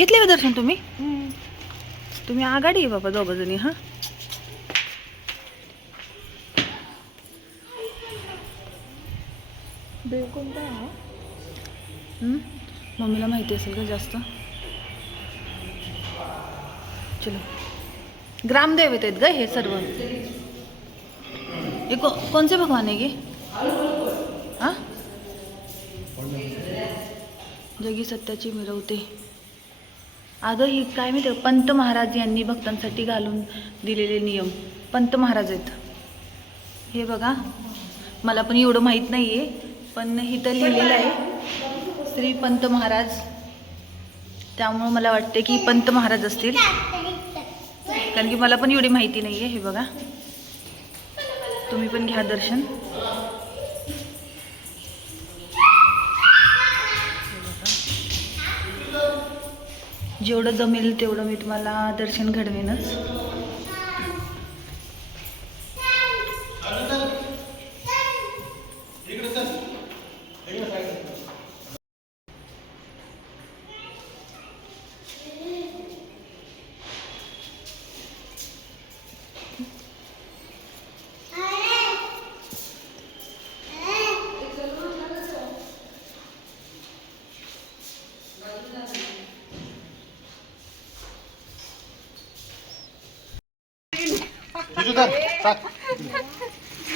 घेतले का दर्शन तुम्ही? तुम्ही आघाडी आहे बाबा दोघ जणी. हा देव कोणता आहे? मम्मीला माहिती असेल का जास्त. चलो ग्रामदेवत आहेत ग हे सर्व. हे कोणचे भगवान आहे गे? हा जगी सत्याची मिरवते. अगं ही काय माहिती पंत महाराज यांनी भक्तांसाठी घालून दिलेले नियम. पंत महाराज आहेत हे बघा. मला पण एवढं माहीत नाही आहे पण इथं लिहिलेलं आहे श्री पंत महाराज. त्यामुळे मला वाटते की पंत महाराज असतील कारण की मला पण एवढी माहिती नाही आहे. हे बघा तुम्ही पण घ्या दर्शन. जेवढं जमेल तेवढं मी तुम्हाला दर्शन घडवेनच.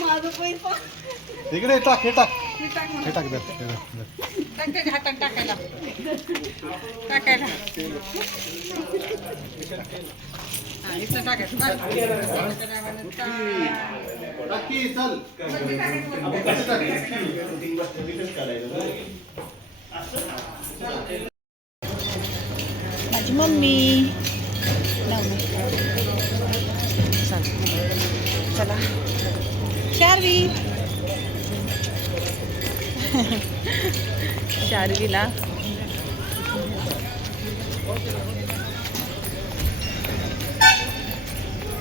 माझं पैसा इकडे टाक. हे टाक हे टाक हातात टाकायला टाकायला इथं टाकायचं. माझी मम्मी चला शार्वी. शार्वीला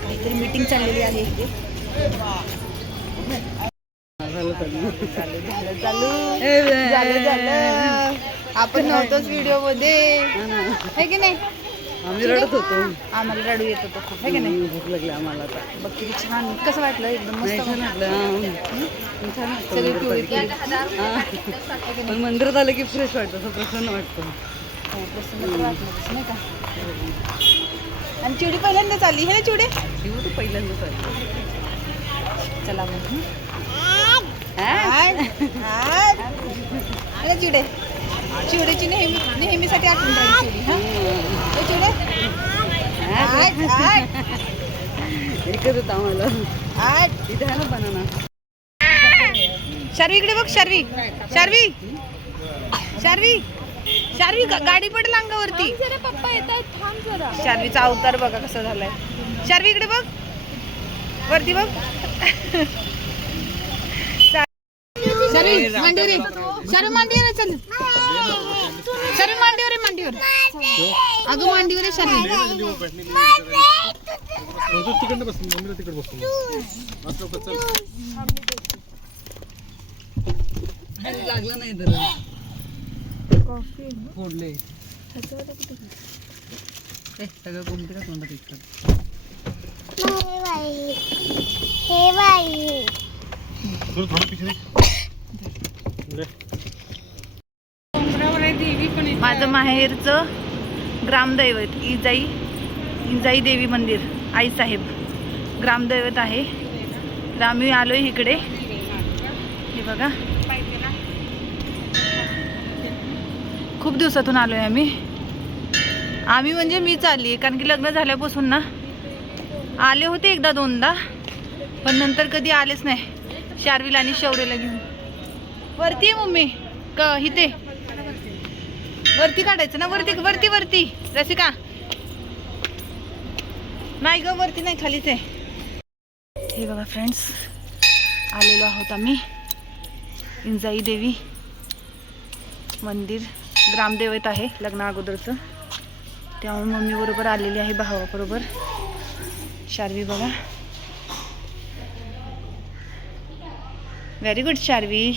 काहीतरी मीटिंग चाललेली आहे इथे. झालं आपण नव्हतोच व्हिडिओ मध्ये आहे की नाही. आम्ही रडत होतो. आम्हाला रडू येत होतं खूप आहे की नाही. भूक लागली आम्हाला आता. बघ किती छान. कसं वाटलं? एकदम मस्त छान वाटलं. सगळी पिवळी पिवळी. पण मंदिरात आलं की फ्रेश वाटतं, असं प्रसन्न वाटतं. प्रसन्न तर वाटलं तसं नाही का. आणि चिवडी पहिल्यांदाच आली हे ना चिवडे. तू पहिल्यांदाच आली. चला मग चिवडे. चिवडेची नेहमीसाठी आठवण राहिली चिवडी. हा चिवडे एकच होतं आम्हाला. इथे आहे ना बनाना. शार्वी इकडे बघ. शार्वी शार्वी शार्वी शार्वी गाडी पडेल अंगावरती. पप्पा येतात, थांब जरा. शार्वीचा अवतार बघा कसा झालाय. शार्वी इकडे बघ वरती बघ. शार्वी मांडीवर ये. शार्वी मांडीवर ये. चल शार्वी मांडीवर ये. मांडीवर अगं मांडीवर आहे शार्वी. तिकडनं बस. मम्मीला तिकडे बसतो. लागलं नाही तर फोडले. सगळं कोणते का तोंडात इकडं. थोडं पिशवी. माझं माहेरचं ग्रामदैवत इंजाई देवी मंदिर आई साहेब ग्रामदैवत आहे. तर आम्ही आलोय इकडे. हे बघा खूप दिवसातून आलोय आम्ही म्हणजे मीच आली कारण की लग्न झाल्यापासून ना आले होते एकदा दोनदा पण नंतर कधी आलेच नाही. शार्वीला आणि शौर्यला घेऊन वरती आहे मम्मी का इथे वरती काढायचं ना. वरती वरती वरती रसिका नाही ग वरती नाही खालीच आहे. हे बघा फ्रेंड्स आलेलो आहोत आम्ही इंजाई देवी मंदिर. ग्रामदेवत आहे लग्ना अगोदरचं. त्यामुळे मम्मी बरोबर आलेली आहे भावाबरोबर. शार्वी बघा. Very good Sharvi.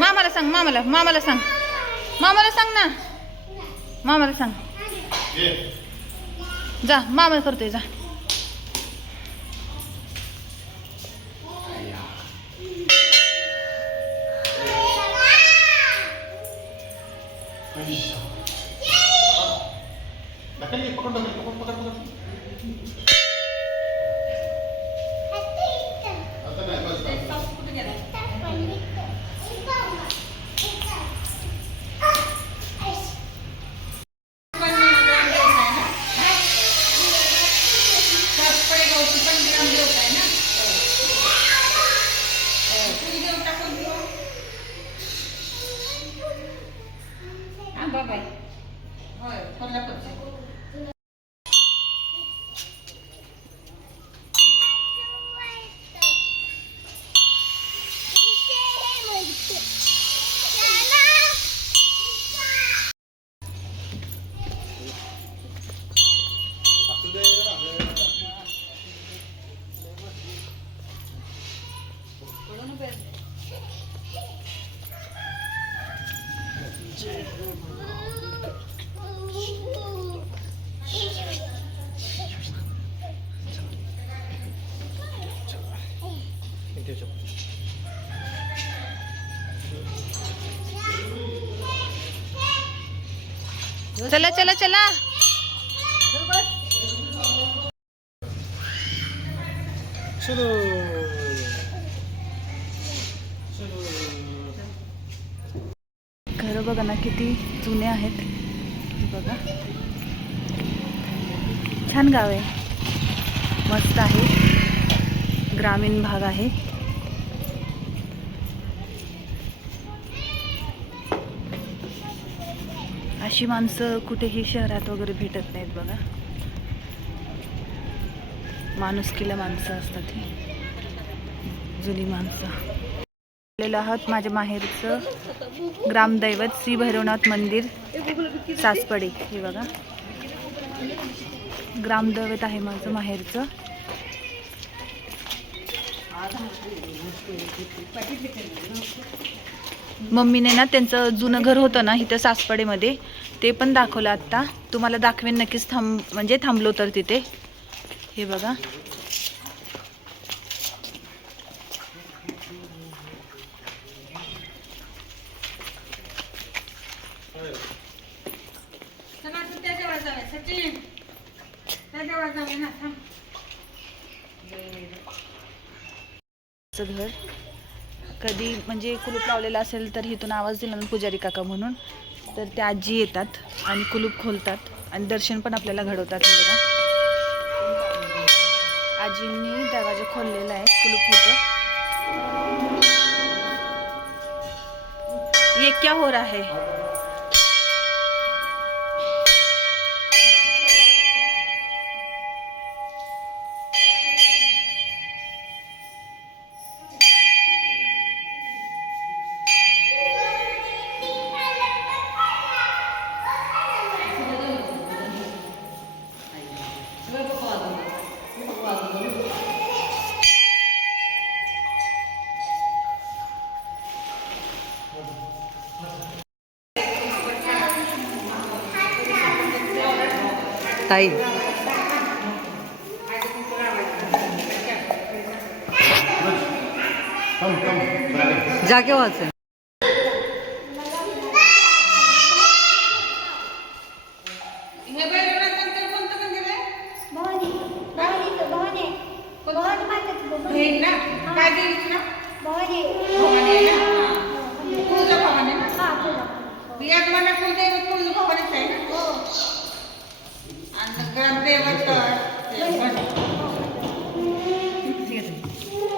मामाला सांग, मामाला सांग, मामाला सांग ना, मामाला सांग. जा, मामा करतोय, जा. चला चला चला. घरं बघा ना किती जुने आहेत. बघा छान गाव आहे, मस्त आहे, ग्रामीण भाग आहे. अशी माणसं कुठेही शहरात वगैरे भेटत नाहीत बघा. माणुसकीला माणसं असतात ही जुनी माणसं. आलेलो आहात माझ्या माहेरचं ग्रामदैवत श्री भैरवनाथ मंदिर सासपडी. हे बघा ग्रामदैवत आहे माझं माहेरचं. मम्मीने ना त्यांचं जुनं घर होतं ना इथं सासपडीमध्ये, ते पण दाखवलं आत्ता. तुम्हाला दाखवेन नक्कीच, म्हणजे थांबलो तर तिथे. हे बघा घर. कधी म्हणजे कुलूप लावलेलं असेल तर इथून आवाज दिला ना पुजारी काका म्हणून, तर त्या आजी येतात आणि कुलूप खोलतात आणि दर्शन पण आपल्याला घडवतात. हे बघा आजींनी दरवाजा खोललेला आहे, कुलूप होतं. ये क्या हो रहा है? ताई जागे वाच.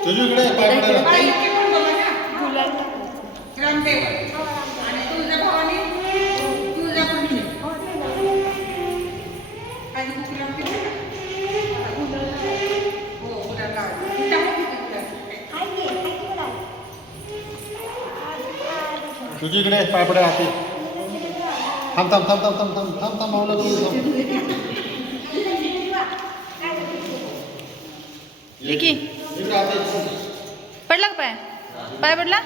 तुझ्याकडे पाय पडायला तुझ्याकडे पाय पडायला हाती. थांब थांब थांब थांब थांब थांब थांब थांब मावला पडला का पाय? पाय पडला?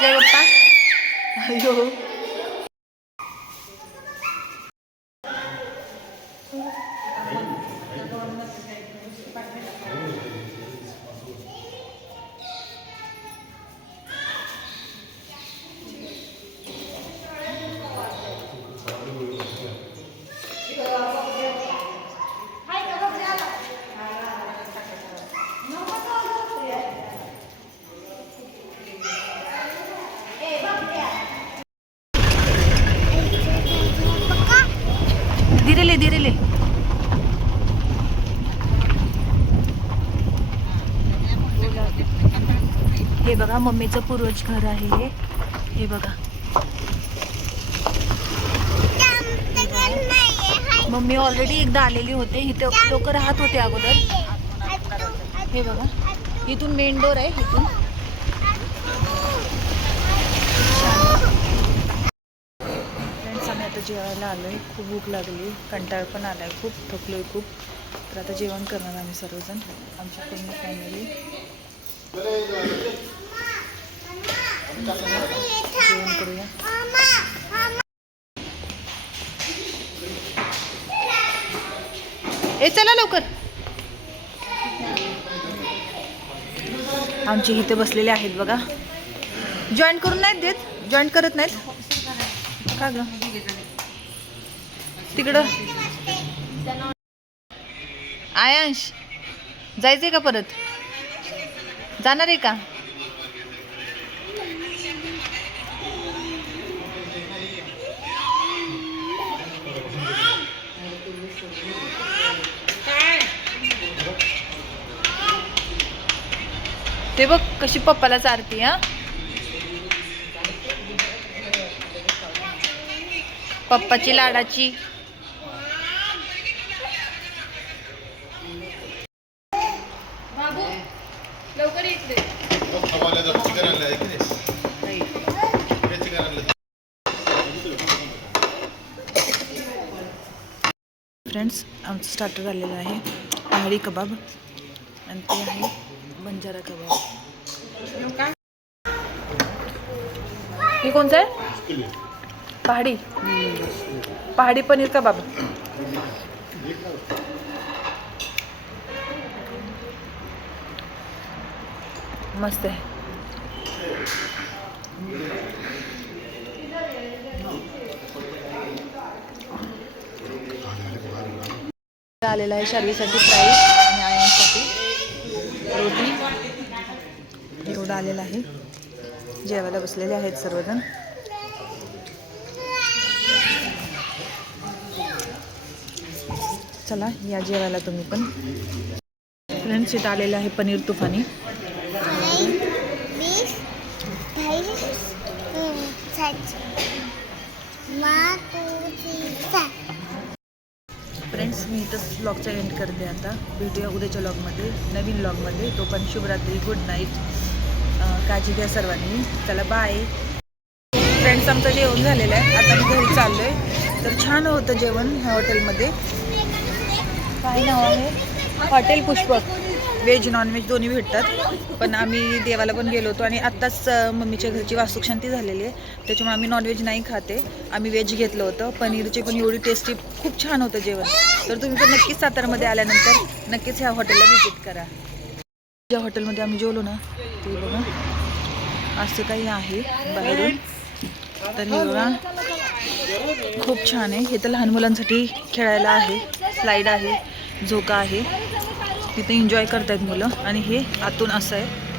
जय बाप्पा. अयो धीरे ले. हे बघा मम्मीचं पूर्वज घर आहे हे बघा. मम्मी ऑलरेडी एकदा आलेली होते इथे. लोक राहत होते अगोदर. हे बघा इथून मेन डोर आहे. इथून फ्रेंड्स आम्ही आता जेवायला आलोय. खूप भूक लागली, कंटाळ पण आलाय, खूप थकलोय खूप. तर आता जेवण करणार आम्ही सर्वजण, आमची पूर्ण फॅमिली. जेवण करूया. ए चला लवकर. आमचे इथे बसलेले आहेत बघा. जॉईन करून नाहीत देत, जॉईन करत नाहीत का ग. तिकडं आयांश जायचंय का परत, जाणार आहे का. ते बघ कशी पप्पाला चारती. हा पप्पाची लाडाची. फ्रेंड्स आमचं स्टार्टर झालेलं आहे पहाडी कबाब आणि ते आहे बंजारा कबाब. हे कोणतं आहे. पहाडी पहाडी पनीर कबाब. मस्त आहे. आलेला आहे शार्वीसाठी फ्राईज आणि आयनसाठी रोटी. एवढं आलेलं आहे. जेवायला बसलेले आहेत सर्वजण. चला या जेवायला तुम्ही पण. फ्रेंड्स इथं आलेलं आहे पनीर तुफानी. फ्रेंड्स मी इथंच ब्लॉगचा एंड करते आता. भेटूया उद्याच्या ब्लॉगमध्ये, नवीन ब्लॉगमध्ये. तो पण शुभरात्री, गुड नाईट. काळजी घ्या सर्वांनी. चला बाय. फ्रेंड्स आमचं जेवण झालेलं आहे. आता मी घरी चाललो आहे. तर छान होतं जेवण ह्या हॉटेलमध्ये. काय नाव आहे, हॉटेल पुष्पक. व्हेज नॉनव्हेज दोन्ही भेटतात. पण आम्ही देवाला पण गेलो होतो आणि आत्ताच मम्मीच्या घरची वास्तुशांती झालेली आहे, त्याच्यामुळे आम्ही नॉनव्हेज नाही खाते. आम्ही व्हेज घेतलं होतं. पनीरची पण एवढी टेस्टी, खूप छान होतं जेवण. तर तुम्ही पण नक्कीच सातारामध्ये आल्यानंतर नक्कीच ह्या हॉटेलला व्हिजिट करा. ज्या हॉटेलमध्ये आम्ही जेवलो ना ते बघा असं काही आहे बाहेरून. तर हे बघा खूप छान आहे. हे तर लहान मुलांसाठी खेळायला आहे, स्लाईड आहे, झोका आहे. तिथे एन्जॉय करतायत मुलं. आणि हे आतून असं आहे.